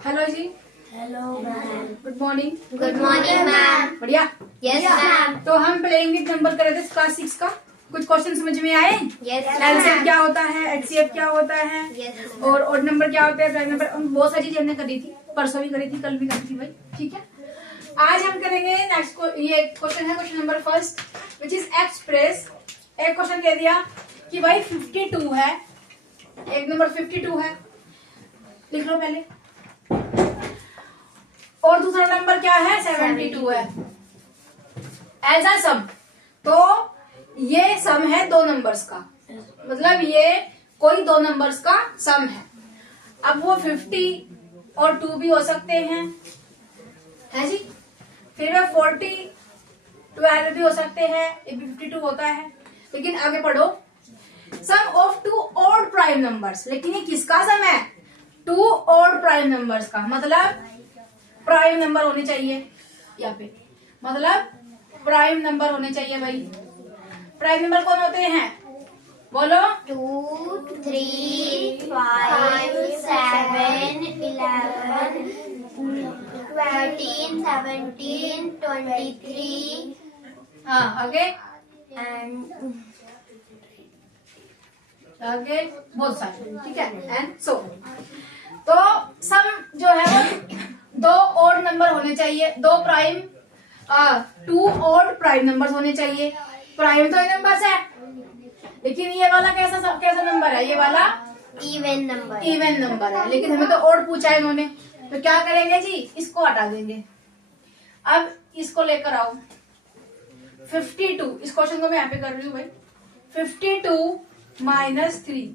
Hello जी। Hello ma'am. Good morning. Good morning ma'am. बढ़िया। Yes ma'am. तो हम प्लेइंग विद नंबर कर रहे थे क्लास 6 का। कुछ क्वेश्चन समझ में आए? यस एलसीएम क्या होता है, एचसीएफ क्या होता है, यस और ऑड नंबर क्या होता है, प्राइम नंबर, बहुत सारी चीजें हमने करी थी। परसों भी करी थी, कल भी करी थी भाई। ठीक है, आज हम करेंगे नेक्स्ट को। ये क्वेश्चन है question number first, which is express. एक क्वेश्चन कह दिया कि भाई 52 है, एक नंबर 52 है, लिख लो पहले, और दूसरा नंबर क्या है 72 है एज अ सम। तो ये सम है दो नंबर्स का, मतलब ये कोई दो नंबर्स का सम है। अब वो 50 और 2 भी हो सकते हैं, है जी। फिर वो 40 12 भी हो सकते हैं, ये भी 52 होता है। लेकिन आगे पढ़ो, sum of two odd prime numbers. लेकिन ये किसका सम है? टू ऑड प्राइम नंबर्स का, मतलब प्राइम नंबर होने चाहिए यहाँ पे, मतलब प्राइम नंबर होने चाहिए भाई। प्राइम नंबर कौन होते हैं बोलो? 2 3 5 7 11 13 17 23 हाँ आगे एंड आगे बहुत सारे, ठीक है। एंड सो तो सम जो है वो दो ऑड नंबर होने चाहिए, दो prime two odd prime numbers होने चाहिए। प्राइम तो नंबर्स है, लेकिन ये वाला कैसा कैसा नंबर है? ये वाला इवन नंबर। इवन नंबर है, लेकिन हमें तो ऑड पूछा है इन्होंने। तो क्या करेंगे जी, इसको हटा देंगे। अब इसको लेकर आओ 52। इस क्वेश्चन को मैं यहाँ पे कर रही हूँ भाई। 52 माइनस 3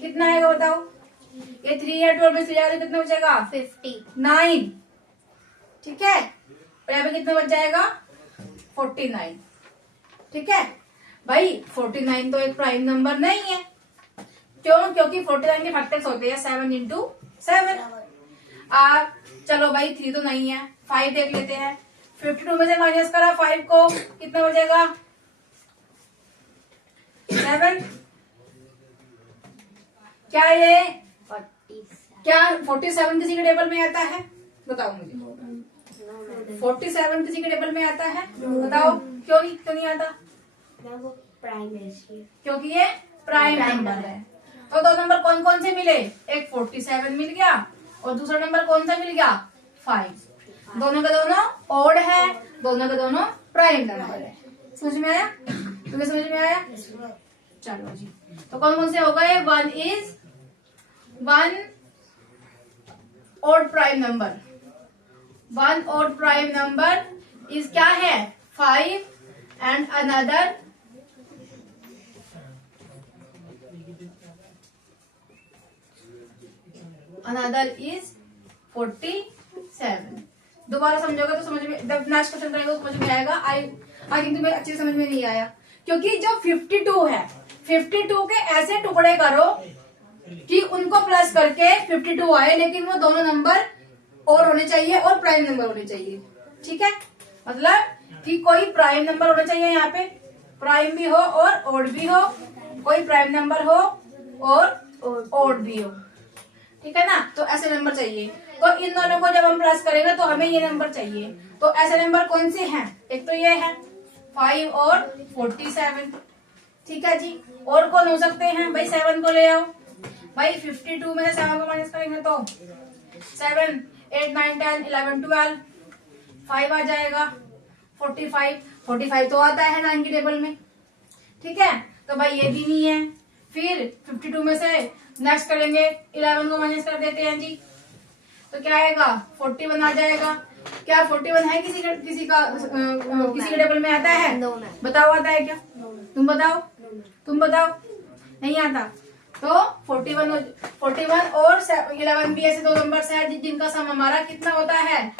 कितना आएगा बताओ? ये 3 है, 12 में से जाएगा कितना बचेगा? 59। ठीक है, और यहाँ पे कितना बच जाएगा? 49। ठीक है भाई, 49 तो एक प्राइम नंबर नहीं है। क्यों? क्योंकि 49 के फैक्टर्स होते हैं 7 इंटू 7। चलो भाई 3 तो नहीं है, 5 देख लेते हैं। 52 में से माइनस करा 5 को, कितना बचेगा? 7। क्या ये 47 किसी के टेबल में आता है? बताओ मुझे। 47 किसी के टेबल में आता है? बताओ क्यों नहीं आता? क्योंकि ये प्राइम नंबर है। तो दो नंबर कौन कौन से मिले? एक 47 मिल गया, और दूसरा नंबर कौन सा मिल गया? 5। दोनों का दोनों ऑड है, दोनों का दोनों प्राइम नंबर है। समझ में आया? तुम्हें समझ में आया? चलो जी, तो कौन कौन से हो गए? 1 is 1 odd prime number. 1 odd prime number is क्या है? 5 एंड अनदर इज 47। दोबारा समझोगे तो समझ में, जब नेक्स्ट क्वेश्चन करेंगे तो समझ में आएगा। आई थिंक तुम्हें अच्छे से समझ में नहीं आया, क्योंकि जो 52 है, 52 के ऐसे टुकड़े करो कि उनको प्लस करके 52 आए, लेकिन वो दोनों नंबर और होने चाहिए और प्राइम नंबर होने चाहिए। ठीक है, मतलब कि कोई प्राइम नंबर होना चाहिए यहाँ पे, प्राइम भी हो और ऑड भी हो, कोई प्राइम नंबर हो और ऑड भी हो। ठीक है ना, तो ऐसे नंबर चाहिए। तो इन दोनों को जब हम प्लस करेंगे तो हमें ये नंबर चाहिए। तो ऐसे नंबर कौन से हैं? एक तो ये है 5 और 47। ठीक है जी, और कौन हो सकते हैं भाई? 7 को ले आओ भाई। 52 में से 7 को माइनस करेंगे तो 7 8 9 10 11 12 5 आ जाएगा। 45 तो आता है 9 की टेबल में। ठीक है, तो भाई ये भी नहीं है। फिर 52 में से नेक्स्ट करेंगे, 11 को माइनस कर देते हैं जी, तो क्या आएगा? 41 आ जाएगा। क्या 41 है किसी के टेबल में आता है? बताओ आता है क्या? तुम बताओ नहीं आता। तो 41 और 11 भी ऐसे दो नंबर है जिनका सम हमारा कितना होता है?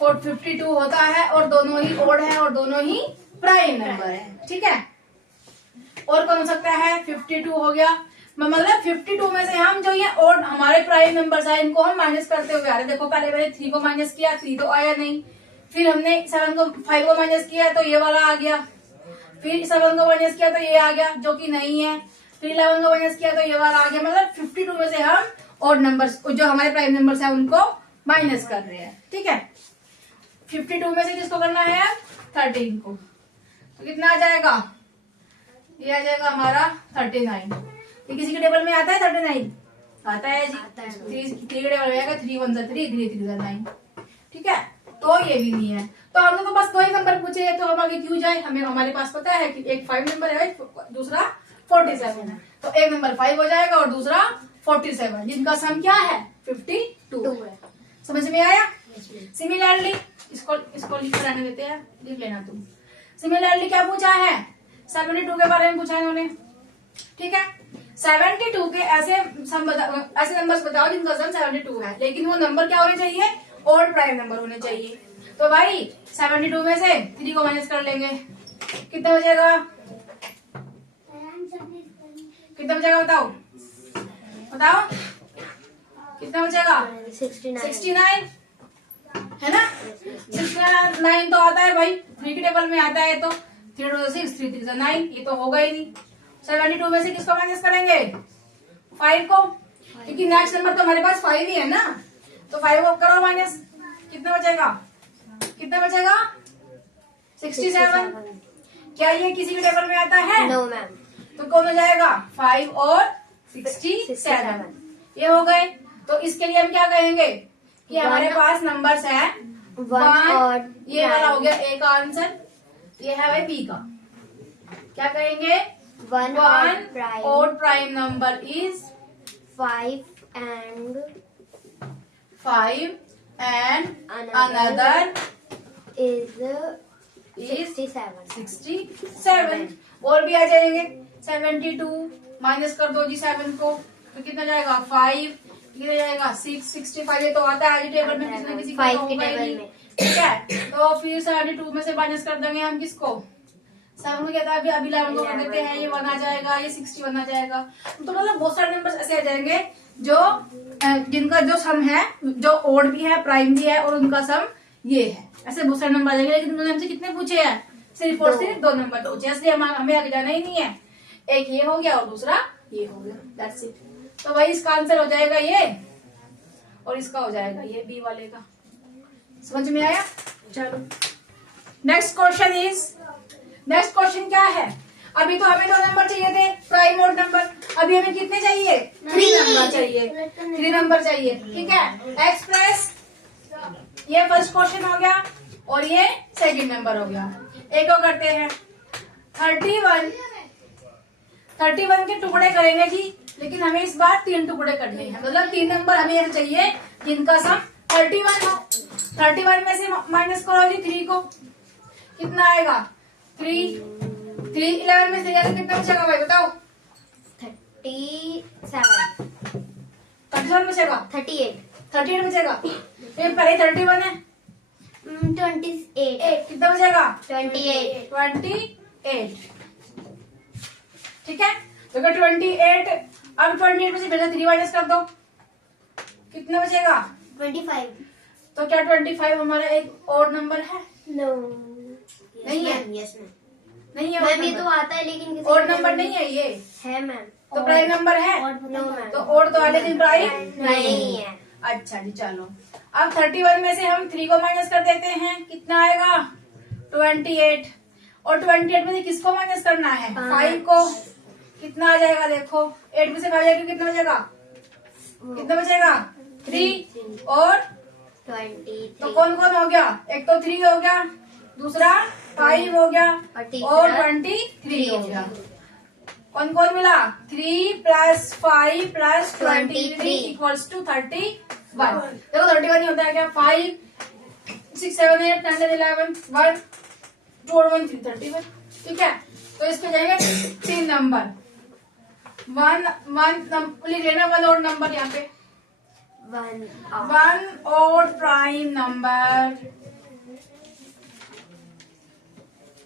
52 होता है, और दोनों ही ऑड है और दोनों ही प्राइम नंबर है। ठीक है, और कौन हो सकता है? 52 हो गया, मतलब 52 में से हम जो ये ऑड हमारे प्राइम नंबर्स है इनको हम माइनस करते हुए आ रहे हैं। देखो पहले मैंने 3 को माइनस किया, 3 तो आया नहीं। फिर हमने 5 को माइनस किया तो ये वाला आ गया। फिर 7 को माइनस किया तो ये आ गया, जो कि नहीं है। फिर 11 को माइनस किया तो ये वाला आ गया। मतलब 52 में से हम ऑड नंबर्स जो हमारे प्राइम नंबर्स है उनको माइनस कर रहे हैं। ठीक है, 52 में से किसको करना है? 13 को। तो कितना आ जाएगा? ये आ जाएगा हमारा 39। ये किसी के टेबल में आता है 39? आता है जी। आता है। 3 के टेबल में आएगा 3 1 3 3 3 9। ठीक है, तो ये भी नहीं है। तो हमने तो बस 2 ही नंबर पूछे हैं, तो हम आगे क्यों जाए? हमें हमारे पास पता है कि एक 5 नंबर है, दूसरा 47 है। तो एक नंबर 5 हो जाएगा और दूसरा 47, जिनका सम क्या है? 52 है। समझ में आया? सिमिलरली इसको लिख कर रहने देते हैं, लिख लेना तुम। सिमिलरली क्या पूछा है? 72 के बारे में पूछा है इन्होंने। ठीक है, 72 के ऐसे नंबर्स बताओ जिनका सम 72 है, लेकिन वो नंबर क्या होने चाहिए? ऑड प्राइम नंबर होने चाहिए। तो भाई 72 में से 3 को माइनस कर लेंगे, कितना बचेगा? कितना बचेगा बताओ, बताओ कितना बचेगा? 69 है ना? 69 तो आता है भाई, 3 के टेबल में आता है। तो 3 2 6 3 3 9, ये तो होगा ही नहीं। 72 में से किसको माइनस करेंगे? 5 को, क्योंकि नेक्स्ट नंबर तो हमारे पास 5 ही है ना। तो 5 को करो माइनस, कितना बचेगा? कितना बचेगा? 67। क्या ये किसी के टेबल में आता है? No ma'am. तो कौन हो जाएगा? 5 और 67, ये हो गए। तो इसके लिए हम क्या कहेंगे कि हमारे पास नंबर्स है 1, ये वाला हो गया ए का आंसर। ये है भाई बी का। क्या कहेंगे? 1 odd prime number is 5 and 5 and another is is 67. 67। और भी आ जाएंगे। 72 माइनस कर दो जी 7 को, तो कितना जाएगा? 5, ये जाएगा 6 65। ये तो आता है आज टेबल में, किसी न किसी का 5 तो के होगा ही टेबल नहीं। में। ठीक है, तो फिर 72 में से माइनस कर देंगे हम किसको? 7 को। कहता है अभी 11 को कर देते हैं, ये 1 आ जाएगा, ये 61 आ जाएगा। तो मतलब बहुत सारे नंबर ऐसे आ जाएंगे जो जिनका जो सम है, जो ऑड भी है, प्राइम भी है, और उनका सम ये है। ऐसे बहुत सारे नंबर आ जाएंगे। लेकिन उन्होंने हमसे कितने पूछे हैं? सिर्फ और सिर्फ 2 नंबर पूछे, इसलिए हमें आगे जाना ही नहीं है। एक ये हो गया और दूसरा ये हो गया, दैट्स इट। तो भाई इसका आंसर हो जाएगा ये, और इसका हो जाएगा ये बी वाले का। समझ में आया? चलो नेक्स्ट क्वेश्चन क्या है? अभी तो हमें 2 नंबर चाहिए थे, प्राइम और नंबर। अभी हमें कितने चाहिए? 3 नंबर चाहिए, 3 नंबर चाहिए। ठीक है, एक्सप्रेस ये फर्स्ट क्वेश्चन हो गया और ये सेकंड नंबर हो गया। एक और करते हैं 31 के टुकड़े करेंगे जी, लेकिन हमें इस बार 3 टुकड़े करने हैं। मतलब 3 नंबर हमें ऐसे चाहिए जिनका सम 31 हो। 31 में से माइनस करो जी 3 को, कितना आएगा? 3 11 में से जाकर कितना बचेगा भाई बताओ? 37 37 बचेगा, 38 बचेगा। फिर पहले 31 है, 28 कितना बचेगा? 28 ठीक है, तो अगर 28, अब 28 में से फिर 3 माइनस कर दो, कितना बचेगा? 25 तो क्या 25 हमारा एक और नंबर है? नो नहीं है। Yes ma'am. नहीं है मैम ये तो आता है लेकिन किसी और के नंबर टेबल नहीं है ये, है मैम। तो प्राइम नंबर है। No ma'am. तो और तो वाले दिन प्राइम नहीं है। अच्छा जी, चलो अब 31 में से हम 3 को माइनस कर देते हैं, कितना आएगा? 28। और 28 में से किसको माइनस करना है? 5 को, कितना आ जाएगा? देखो 8 में से 5 जाएगा, कितना बचेगा? कितना बचेगा? 3 और 23 तो कौन कौन हो गया? एक तो 3 हो गया, दूसरा 5 हो गया और 23 हो गया। कौन कौन मिला? 3 + 5 + 23 इक्वल्स टू 31। देखो 31 ही होता है क्या? 5 6 7 8 9 10 11 1 2 और 1 3 31। ठीक है, तो इसके जाएंगे 3 नंबर। 1 लिख लेना, 1 और नंबर यहाँ पे। 1 और prime number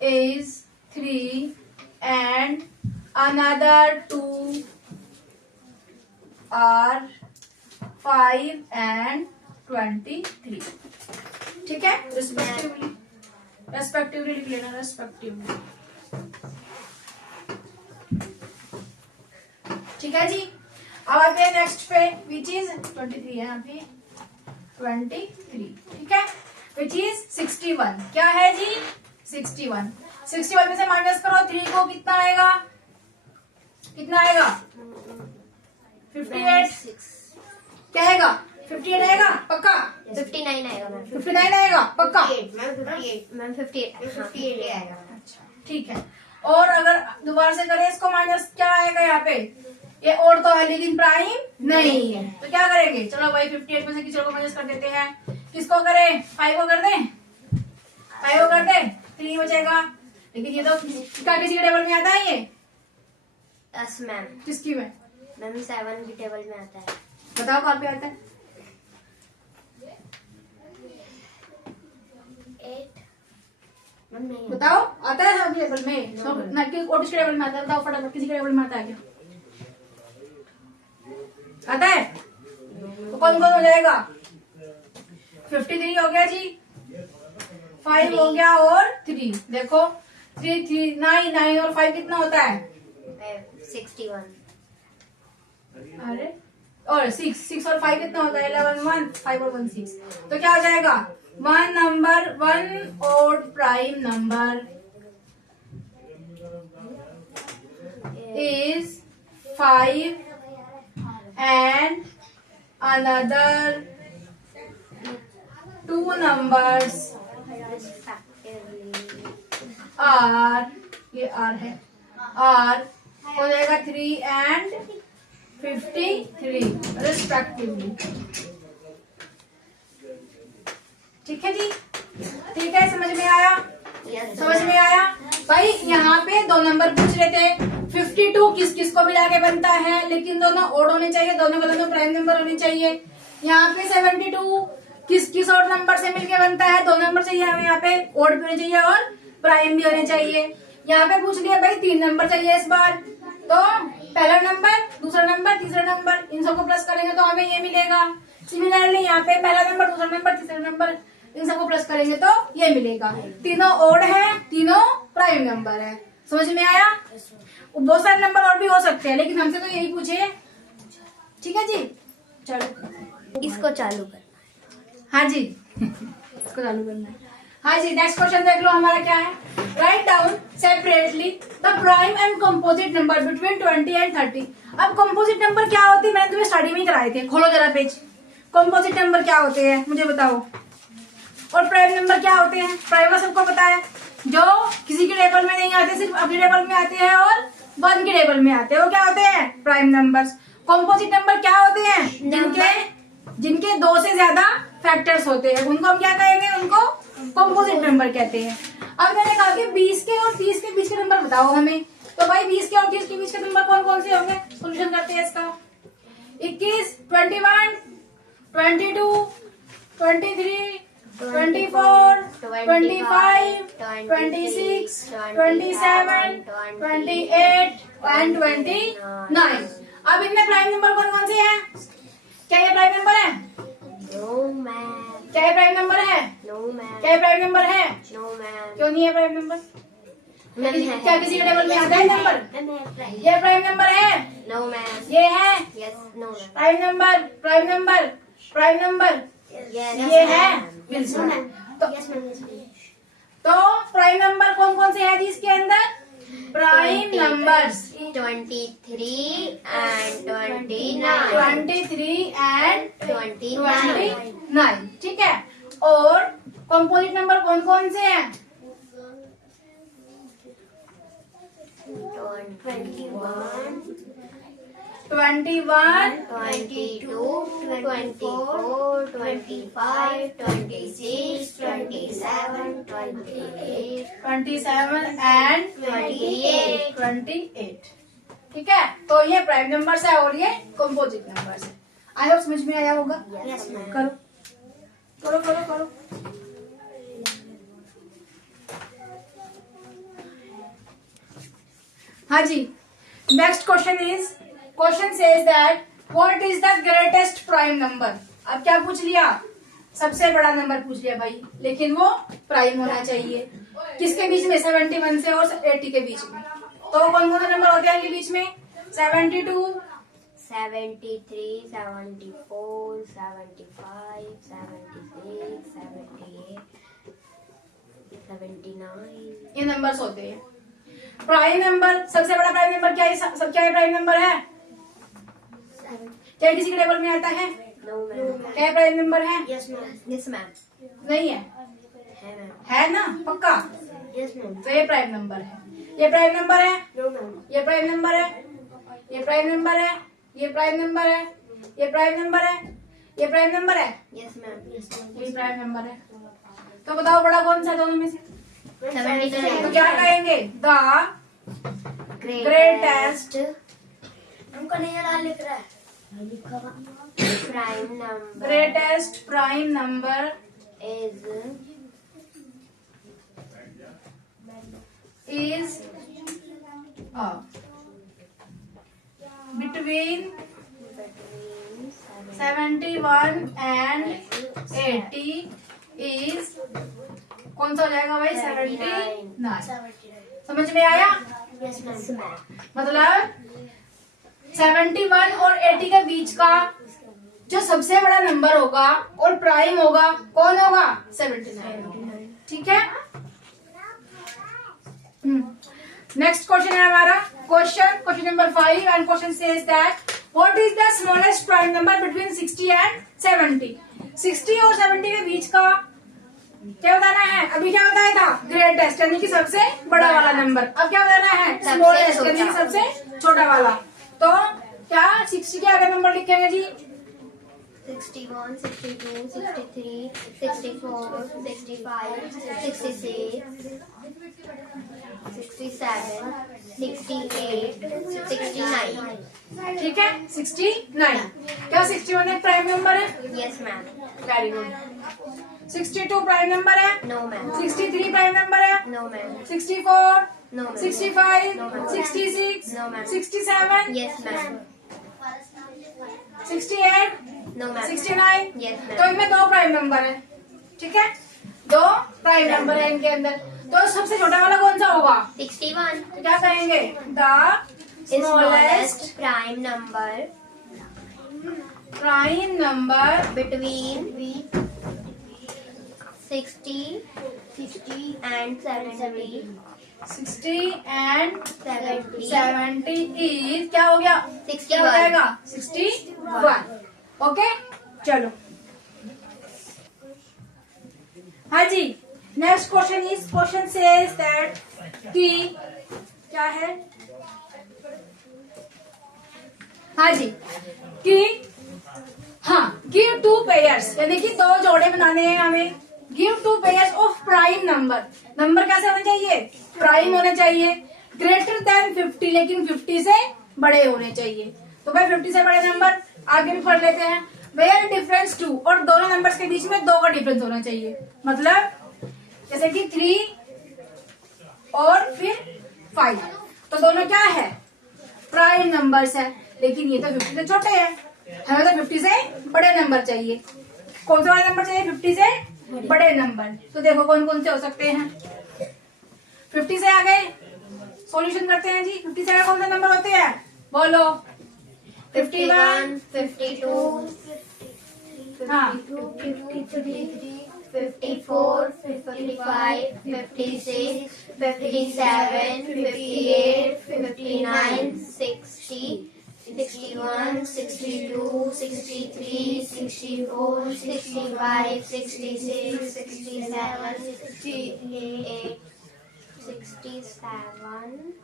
is 3 and another 2 are 5 and 23। ठीक है, रेस्पेक्टिवली लिख लेना, रेस्पेक्टिवली। ठीक है जी, अब आते हैं नेक्स्ट पे, विच इज 23 है यहाँ पे, 23, ठीक है, विच इज 61। क्या है जी? 61। 61 में से माइनस करो 3 को, कितना आएगा? कितना आएगा? 58। क्या आएगा? 58 आएगा पक्का? 59 आएगा मैम। 59 आएगा पक्का? 58 मैम 58 आएगा। अच्छा ठीक है। और अगर दोबारा से करें इसको माइनस, क्या आएगा यहाँ पे? ये और तो है लेकिन प्राइम नहीं है, तो क्या करेंगे? चलो भाई 58 में से किसी को माइनस कर देते हैं। किसको करें? 5 को कर दें, 5 को कर दें, 3 बचेगा। लेकिन ये तो क्या किसी के टेबल में आता है ये? Yes ma'am. किसकी में? मैम 7 की टेबल में आता है। बताओ कहाँ पे आता है? 8 मैम नहीं बताओ, आता है सब टेबल में? ना कि और किसी टेबल में आता है? बताओ फटाफट, किसी के टेबल में आता है क्या? आता है? तो कौन कौन हो जाएगा? 53 हो गया जी, 5 हो गया और 3। देखो 3 3 9 9 और 5 कितना होता है? 61। अरे और 6 6 और 5 कितना होता है? 11 1 5 और 1 6। तो क्या हो जाएगा? 1 number 1 odd prime number is 5 and another 2 numbers are, ये R है, R हो जाएगा 3 and 53 respectively। ठीक है जी, ठीक है, समझ में आया? समझ में आया भाई? यहाँ पे 2 नंबर पूछ रहे थे, 52 किस किस को मिला के बनता है, लेकिन दोनों ओड होने चाहिए, दोनों के दोनों प्राइम नंबर होने चाहिए। यहाँ पे 72 किस किस ओड नंबर से मिलके बनता है? 2 नंबर चाहिए हमें, यहाँ पे ओड भी होने चाहिए और प्राइम भी होने चाहिए। यहाँ पे पूछ लिया भाई 3 नंबर चाहिए इस बार, तो पहला नंबर, दूसरा नंबर, तीसरा नंबर, इन सबको प्लस करेंगे तो हमें ये मिलेगा। सिमिलरली यहाँ पे पहला नंबर, दूसरा नंबर, तीसरा नंबर, इन सबको प्लस करेंगे तो ये मिलेगा। तीनों ओड है, तीनों प्राइम नंबर है। समझ में आया? बहुत सारे नंबर और भी हो सकते हैं, लेकिन हमसे तो यही पूछे। ठीक है जी, चलो इसको चालू कर। हाँ जी इसको चालू करना है। हाँ जी, नेक्स्ट क्वेश्चन देख लो हमारा क्या है। Write down separately the prime and composite number between 20 and 30। अब कंपोजिट नंबर क्या होती है? मैंने तुम्हें स्टडी में कराए थे। खोलो जरा पेज। कंपोजिट नंबर क्या होते हैं मुझे बताओ। और प्राइम नंबर क्या होते हैं? प्राइम सबको पता है, जो किसी के टेबल में नहीं आते, सिर्फ अपने टेबल में आते हैं और 1 के टेबल में आते हैं, वो क्या होते हैं? Prime numbers. कंपोजिट नंबर क्या होते हैं? जिनके 2 से ज्यादा फैक्टर्स होते हैं, उनको हम क्या कहेंगे? उनको कंपोजिट नंबर कहते हैं। अब मैंने कहा कि 20 के और 30 के बीच के नंबर बताओ हमें, तो भाई 20 के और 30 के बीच के नंबर कौन कौन से होंगे? सोल्यूशन करते हैं इसका। 21, 21, 22, 23, 24, 25, 26, 27, 28 एंड 29। अब इनमें प्राइम नंबर कौन कौन से हैं? क्या ये प्राइम नंबर है? No ma'am. क्या ये प्राइम नंबर है? No ma'am. क्या ये प्राइम नंबर है? No ma'am. क्यों नहीं है प्राइम नंबर? मैम क्या किसी के टेबल में आता है नंबर? ये प्राइम नंबर है? No ma'am. ये है yes no ma'am. Prime number, prime number, prime number, ये है बिल्कुल। तो प्राइम नंबर कौन कौन से है जी इसके अंदर? Prime numbers 23 and 29। 23 एंड 29। 29, ठीक है। और कंपोजिट नंबर कौन कौन से हैं? 21, 21, 22, 24, 25, 26, 27, 28, 27 एंड 28। 28, ठीक है। तो ये प्राइम नंबर्स है और ये कंपोजिट नंबर्स है। आई होप समझ में आया होगा। Yes ma'am. करो करो करो करो। हाँ जी, next question is, question says that what is the greatest prime number. अब क्या पूछ लिया? सबसे बड़ा नंबर पूछ लिया भाई, लेकिन वो प्राइम होना चाहिए। किसके बीच में? 71 से और 80 के बीच में। तो कौन कौन से नंबर होते हैं इनके बीच में? 72, 73, 74, 75, 76, 78, 79. ये नंबर्स होते हैं। प्राइम नंबर, सबसे बड़ा प्राइम नंबर क्या है? सब क्या है प्राइम नंबर है? क्या किसी के टेबल में आता है? No, ma'am. क्या प्राइम नंबर है? Yes, ma'am. Yes, ma'am. नहीं है? है ma'am. है ना पक्का? Yes, ma'am. तो ये प्राइम नंबर है। ये प्राइम नंबर है। No, ma'am. ये प्राइम नंबर है। ये प्राइम नंबर है। ये प्राइम नंबर है। ये प्राइम नंबर है। ये प्राइम नंबर है। Yes, ma'am. Yes, ma'am. ये प्राइम नंबर है। तो बताओ बड़ा कौन सा है दोनों में से? 79. तो क्या कहेंगे? द ग्रेटेस्ट हमको नहीं याद लिख रहा है। Prime number greatest prime number is is between between 71 and 80 is कौन सा हो जाएगा भाई? 79। समझ में आया? Yes, ma'am. मतलब 71 और 80 के बीच का जो सबसे बड़ा नंबर होगा और प्राइम होगा, कौन होगा? 79। ठीक है। नेक्स्ट क्वेश्चन है हमारा question number 5 and question says that what is the smallest prime number between 60 and 70? 60 और 70 के बीच का क्या बताना है? अभी क्या बताया था? ग्रेटेस्ट यानी कि सबसे बड़ा वाला नंबर। अब क्या बताना है? स्मॉलेस्ट यानी कि सबसे छोटा वाला। तो क्या 60 के आगे नंबर लिखेंगे जी? 61, 62, 63, 64, 65, 66, 67, 68, 69. ठीक है 69। क्या 61 एक प्राइम नंबर है? Yes, ma'am. Very good. 62 prime number है? No, ma'am. 63 प्राइम नंबर है? No, ma'am. 64, No, ma'am. 65, No, ma'am. 66, No, ma'am. 67, Yes, ma'am. 68, No, ma'am. 69। Yes, ma'am. तो इनमें दो प्राइम नंबर है। ठीक है, दो प्राइम नंबर है इनके अंदर। तो सबसे छोटा वाला कौन सा होगा? 61. तो क्या कहेंगे? The smallest prime number prime number between 60 and 70. 60 and 70. 70 is क्या हो गया? 61. क्या हो जाएगा? 61। ओके चलो। हाँ जी, next question is question says that कि क्या है? हाँ जी, कि हाँ गिव टू पेयर्स यानी कि दो जोड़े बनाने हैं हमें। Give two pairs of prime number. Number कैसे होने चाहिए? प्राइम होने चाहिए। ग्रेटर देन 50 लेकिन 50 से बड़े होने चाहिए। तो भाई 50 से बड़े नंबर आगे भी पढ़ लेते हैं। वेयर डिफरेंस 2 और दोनों नंबर्स के बीच में 2 का डिफरेंस होना चाहिए। मतलब जैसे कि 3 और फिर 5, तो दोनों क्या है? प्राइम नंबर्स है। लेकिन ये तो 50 से छोटे हैं, हमें तो 50 से बड़े नंबर चाहिए। कौन से वाले नंबर चाहिए? 50 से बड़े नंबर। तो देखो कौन कौन से हो सकते हैं। 50 से आगे सॉल्यूशन करते हैं जी। 50 से आगे कौन से नंबर होते हैं? बोलो। 51, 52, हाँ 53, 54, 55, 56, 57, 58, 59, 60, 61, 62, 63, 64, 65, 66, 67, 68, 67,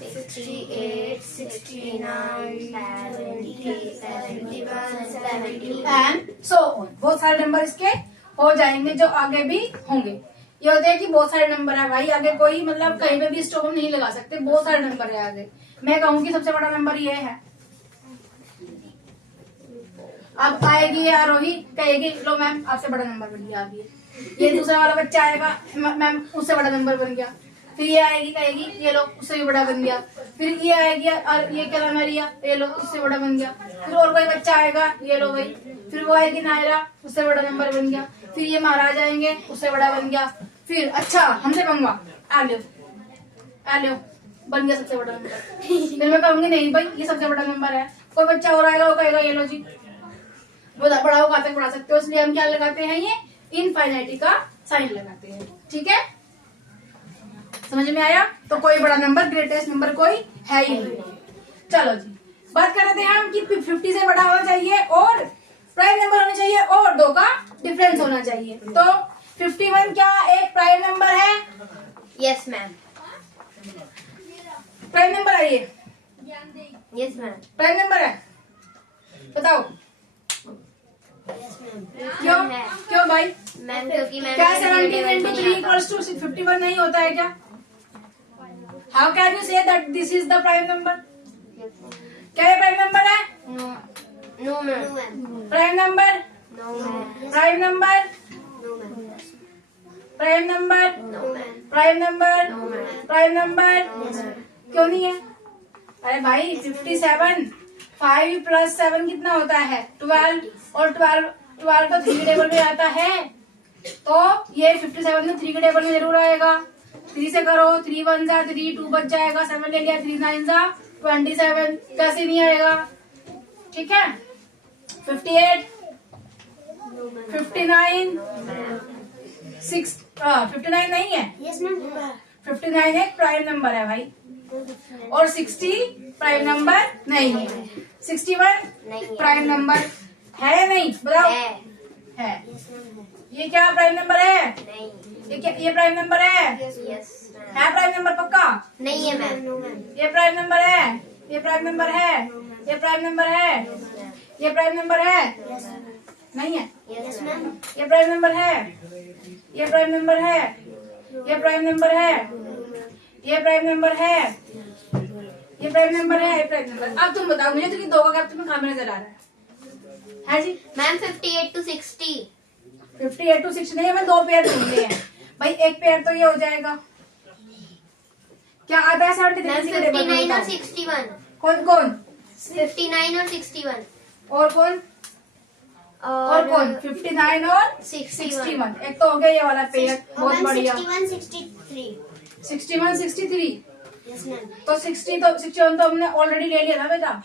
68, 69, 70, 71, 72. And so on. बहुत सारे नंबर इसके हो जाएंगे जो आगे भी होंगे। ये होता है कि बहुत सारे नंबर है भाई, आगे कोई मतलब कहीं पे भी स्टॉप हम नहीं लगा सकते। बहुत सारे नंबर है आगे। मैं कहूंगी सबसे बड़ा नंबर ये है। अब आएगी आरोही, कहेगी लो मैम आपसे बड़ा नंबर बन गया। अब ये दूसरा वाला बच्चा आएगा, मैम उससे बड़ा नंबर बन गया। फिर ये आएगी कहेगी ये लो उससे भी बड़ा बन गया। फिर ये आएगी और ये क्या नाम है रिया, ये लो उससे बड़ा बन गया। फिर और कोई बच्चा आएगा, ये लो भाई। फिर वो आएगी नायरा, उससे बड़ा नंबर बन गया। फिर ये महाराज आएंगे, उससे बड़ा बन गया। फिर अच्छा हमसे कम हुआ, आ लो बन गया सबसे बड़ा नंबर। फिर मैं कहूंगी नहीं भाई ये सबसे बड़ा नंबर है, कोई बच्चा और आएगा वो कहेगा ये लो जी बड़ा होगा तक पढ़ा सकते हो, इसलिए हम क्या लगाते हैं ये इनफाइनाइटी का साइन लगाते हैं। ठीक है, समझ में आया? तो कोई बड़ा नंबर ग्रेटेस्ट नंबर कोई है ही नहीं। चलो जी बात कर रहे थे हम कि 50 से बड़ा होना चाहिए और प्राइम नंबर होना चाहिए और 2 का डिफरेंस होना चाहिए। तो 51 क्या एक प्राइम नंबर है? Yes ma'am. प्राइम नंबर है ये? Yes ma'am. प्राइम नंबर है, बताओ क्यों? क्यों भाई? मैम क्योंकि मैम क्या 17 into 3 equals to 51 नहीं होता है क्या? How can you say that this is the prime number? क्या ये प्राइम नंबर है? No ma'am. Prime number? No ma'am. Prime number? No ma'am. Prime number? No ma'am. Prime number? No ma'am. Prime number? Yes ma'am. क्यों नहीं है? अरे भाई 57 5 + 7 कितना होता है? 12 और 12 तो 3 के टेबल में आता है, तो ये 57 में 3 के टेबल में जरूर आएगा। 3 से करो, 3 1 जा 3, 2 बच जाएगा, 7 ले लिया, 3 9 जा 27, कैसे नहीं आएगा? ठीक है, 58 59 59 नहीं है, यस मैम। 59 एक प्राइम नंबर है भाई, और 60 प्राइम नंबर नहीं है। 61 नहीं है। प्राइम नंबर है या नहीं? बताओ। है। है। Yes ma'am. ये क्या प्राइम नंबर है? नहीं। ये प्राइम नंबर है? यस है प्राइम नंबर पक्का? नहीं है मैम। No ma'am. ये प्राइम नंबर है? ये प्राइम नंबर है? ये प्राइम नंबर है? ये प्राइम नंबर है? नहीं है। Yes ma'am. ये प्राइम नंबर है? ये प्राइम नंबर है? ये प्राइम नंबर है? ये प्राइम नंबर है? ये प्राइम नंबर है? ये प्राइम नंबर। अब तुम बताओ मुझे, तो कि 2 का गैप तुम्हें कहाँ में नजर आ रहा है जी? Ma'am 58 to 60। 58 to 60 नहीं है, मैं 2 पेयर ढूंढने हैं भाई। एक पेयर तो ये हो जाएगा, क्या आता है? 73 मैम किसी के टेबल में 59 और बताओ। 61। कौन कौन? 59 और 61। और कौन? और कौन? 59 और 61। एक तो हो गया ये वाला पेयर, बहुत बढ़िया। 61 63। 61 63। Yes ma'am. तो 61 तो हमने ऑलरेडी ले लिया था बेटा।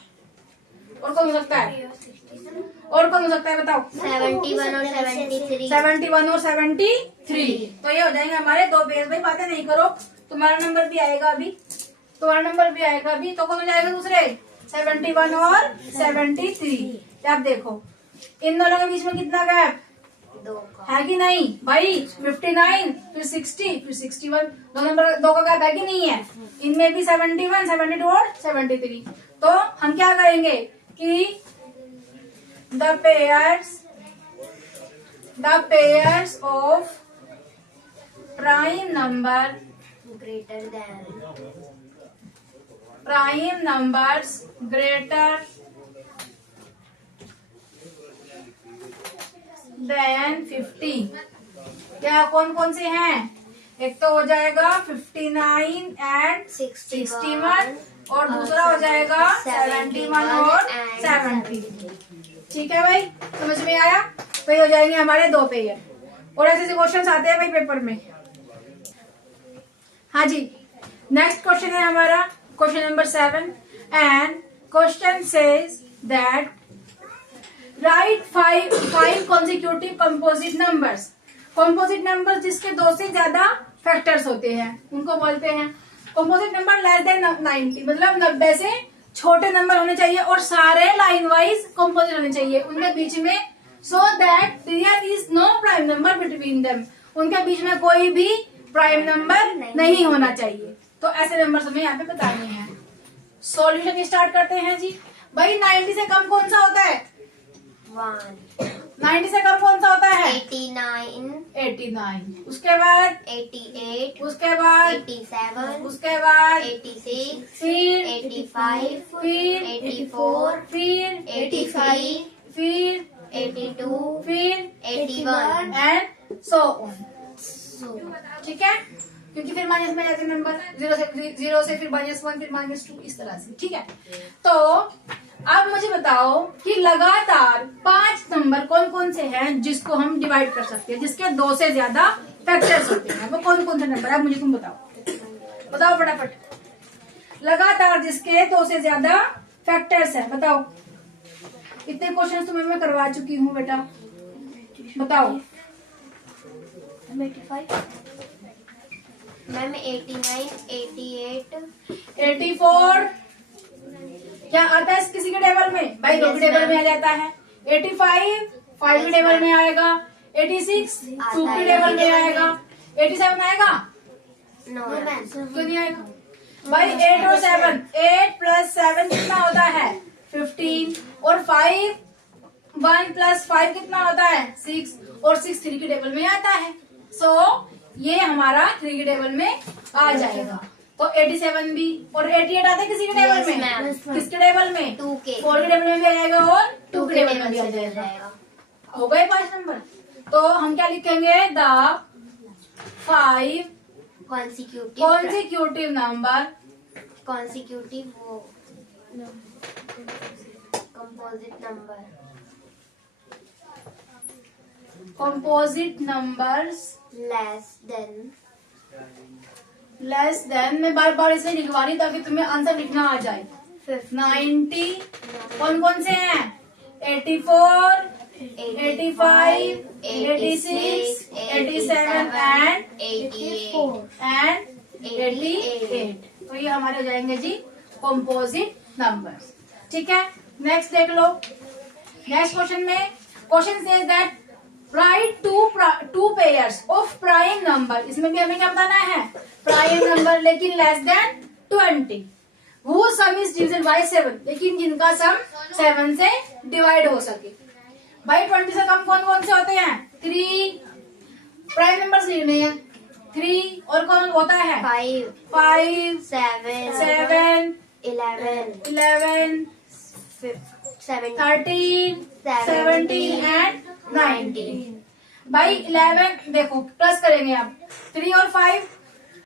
और कौन हो सकता है? और कौन हो सकता है बताओ? 71 और 73। 71 और 73। तो ये हो जाएंगे हमारे 2 पेयर। भाई बातें नहीं करो, तुम्हारा नंबर भी आएगा अभी, तुम्हारा नंबर भी आएगा अभी। तो कौन हो जाएगा दूसरे? 71 और 73। अब देखो इन दोनों के बीच में कितना गैप 2 का। है कि नहीं भाई? 59 फिर 60 फिर 61, 2 का गैप है कि नहीं है? इनमें भी 71 72 और 73। तो हम क्या करेंगे कि the pairs of prime number greater than 50 क्या कौन कौन से हैं? एक तो हो जाएगा 59 एंड 61 और दूसरा हो जाएगा 71 और 70। ठीक है भाई, समझ में आया? तो ये हो जाएंगे हमारे 2 पेयर। और ऐसे क्वेश्चन आते हैं भाई पेपर में। हाँ जी, नेक्स्ट क्वेश्चन है हमारा question number 7 and question says that right 5 consecutive composite numbers। Composite number जिसके 2 से ज्यादा फैक्टर्स होते हैं उनको बोलते हैं कंपोजिट नंबर लेस देन 90, मतलब 90 से छोटे नंबर होने चाहिए और सारे लाइन वाइज कंपोजिट होने चाहिए उनके बीच में, so that there is no prime number between them. उनके बीच में कोई भी प्राइम नंबर नहीं होना चाहिए। तो ऐसे नंबर हमें यहाँ पे बताने हैं। सॉल्यूशन स्टार्ट करते हैं जी। भाई 90 से कम कौन सा होता है? 90 से कम कौन सा होता है? 89। उसके बाद 88। उसके बाद 87। उसके बाद 86। फिर 85। फिर 84। फिर 85। फिर 82। फिर 81। And so on. ठीक है, क्योंकि फिर माइनस में जाते नंबर 0 से फिर -1 फिर -2 इस तरह से। ठीक है, तो अब मुझे बताओ कि लगातार 5 नंबर कौन कौन से हैं जिसको हम डिवाइड कर सकते हैं, जिसके 2 से ज्यादा फैक्टर्स होते हैं। वो कौन कौन से नंबर है? अब मुझे तुम बताओ फटाफट। लगातार जिसके 2 से ज्यादा फैक्टर्स है। बताओ, इतने क्वेश्चन तुम्हें मैं करवा चुकी हूँ बेटा, बताओ। 85 मैम 89 88 84 क्या आता है किसी के टेबल में? भाई 2 के टेबल में आ जाता है। 85 5 के टेबल में आएगा। 86 2 के टेबल में आएगा। 87 आएगा? नो मैम क्यों नहीं आएगा भाई? 8 और 7, 8 प्लस 7 कितना होता है? 15 और 5 1 प्लस 5 कितना होता है? 6 और 6 3 के टेबल में आता है। सो ये हमारा 3 के टेबल में आ जाएगा। तो 87 भी और 88 आता है किसी के टेबल Yes, में? ma'am. किसके टेबल में? 2 के 4 के टेबल में भी आएगा और 2 के टेबल में भी आ जाएगा। हो गए 5 नंबर। तो हम क्या लिखेंगे? द 5 consecutive number consecutive वो composite numbers less than मैं बार बार इसे लिखवा रही ताकि तुम्हें आंसर लिखना आ जाए। 90 कौन कौन से हैं? 84 85 86 87 एंड 88। तो ये हमारे हो जाएंगे जी कॉम्पोजिट नंबर्स। ठीक है, नेक्स्ट देख लो। नेक्स्ट क्वेश्चन में question says that right two pairs of prime number. इसमें भी हमें क्या बताना है? प्राइम नंबर लेकिन less than 20 who some is division bye 7, लेकिन जिनका सम 7 से डिवाइड हो सके। भाई 20 से कम कौन कौन से होते हैं? 3 प्राइम नंबर्स लिखने हैं। 3 और कौन होता है? 5 7 11 13 17 एंड 19। भाई 11 देखो प्लस करेंगे आप। 3 और 5